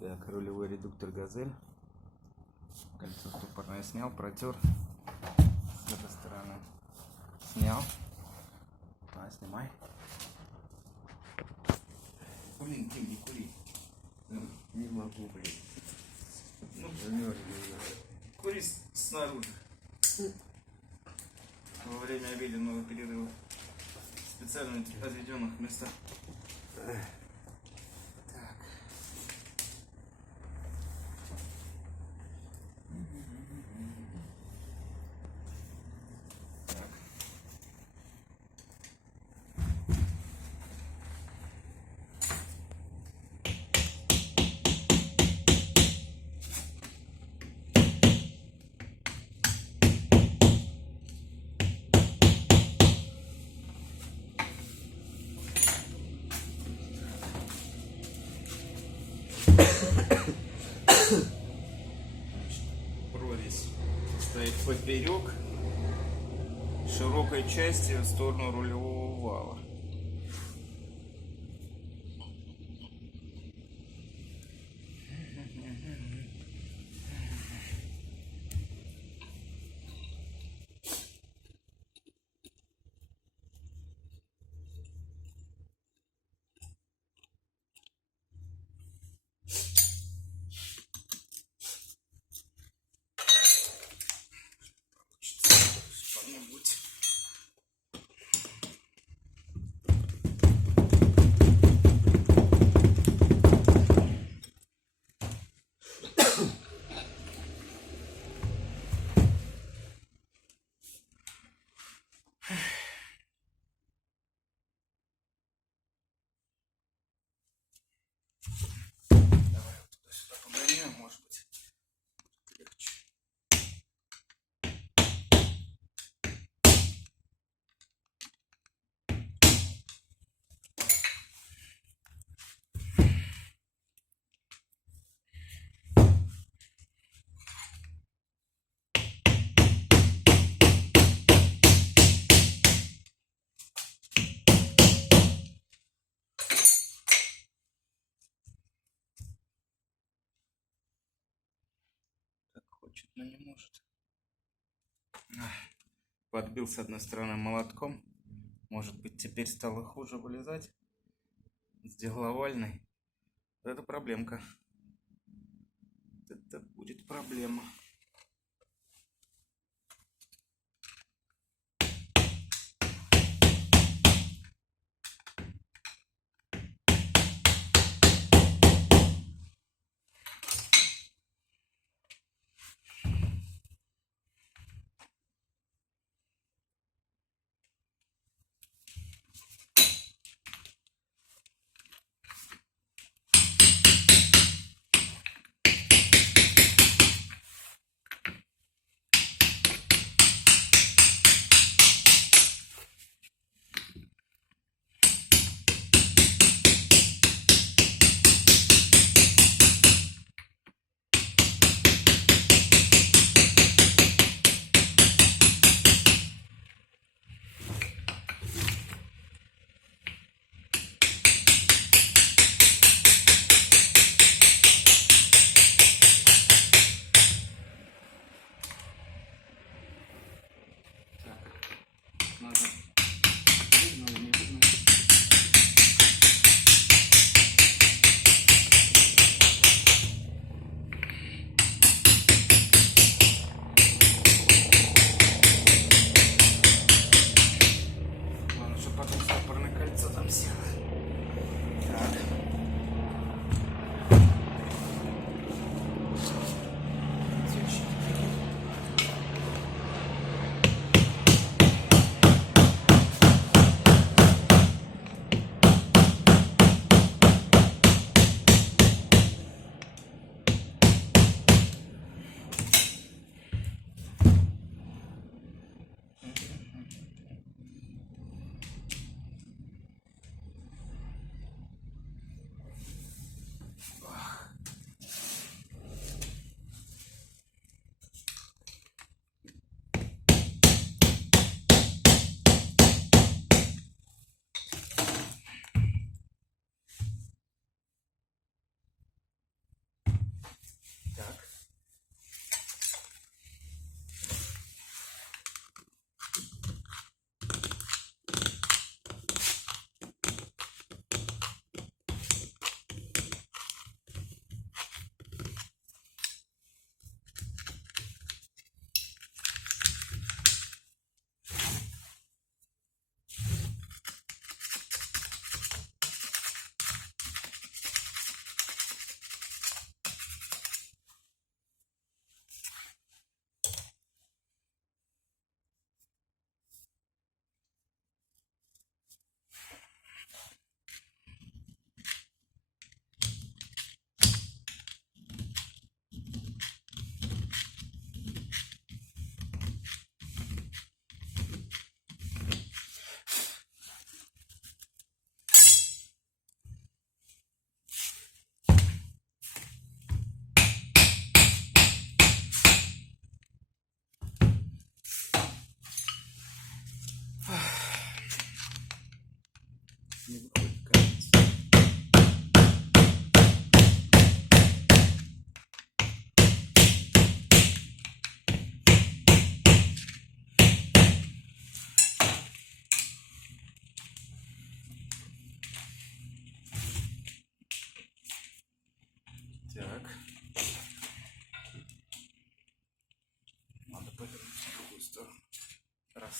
Так, рулевой редуктор газель. Кольцо стопорное снял, протер. С этой стороны снял. Снимай. Блин, Тим, не кури. Не могу, блин. Ну, Замерзли. кури снаружи. Во время обеденного перерыва. В специально отведенных местах. Так. Прорезь стоит поперек широкой части в сторону рулевого вала. Что-нибудь. Давай вот туда-сюда погоняем, может быть, легче. Так хочет, но не может. Подбил с одной стороны молотком. Может быть, теперь стало хуже вылезать. Сделал овальный. Это проблемка. Это будет проблема.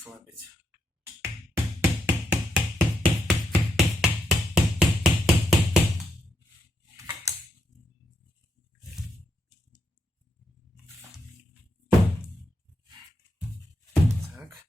ослабить. Так.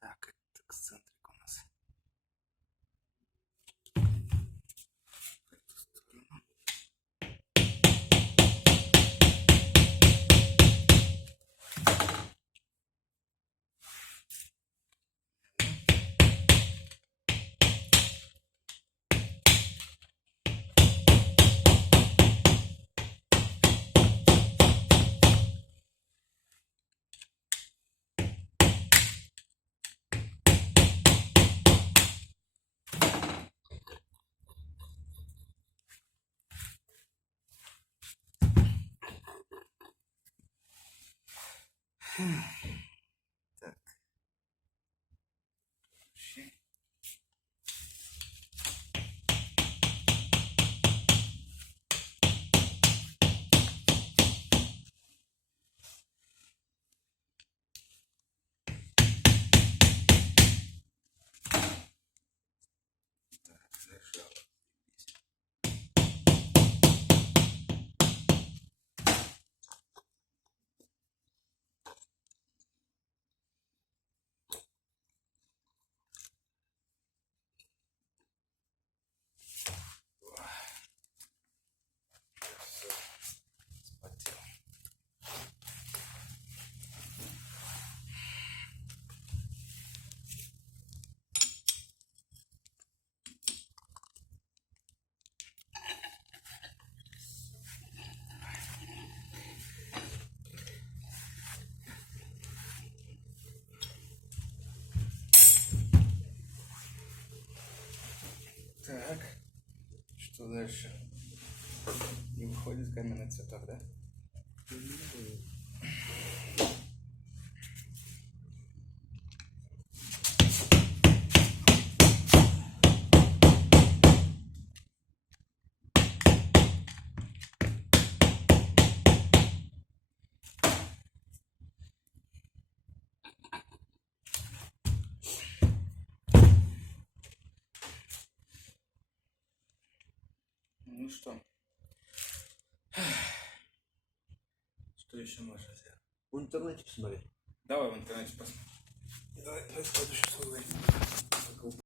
Так, это эксцентрик у нас. В эту сторону. Так. Щи. Так, зажал. Вспотел. Так, что дальше? Не выходит каменный цветок, да? Ну что? Что еще можно сделать? В интернете смотреть. Давай в интернете посмотрим. Давай, следующий слой.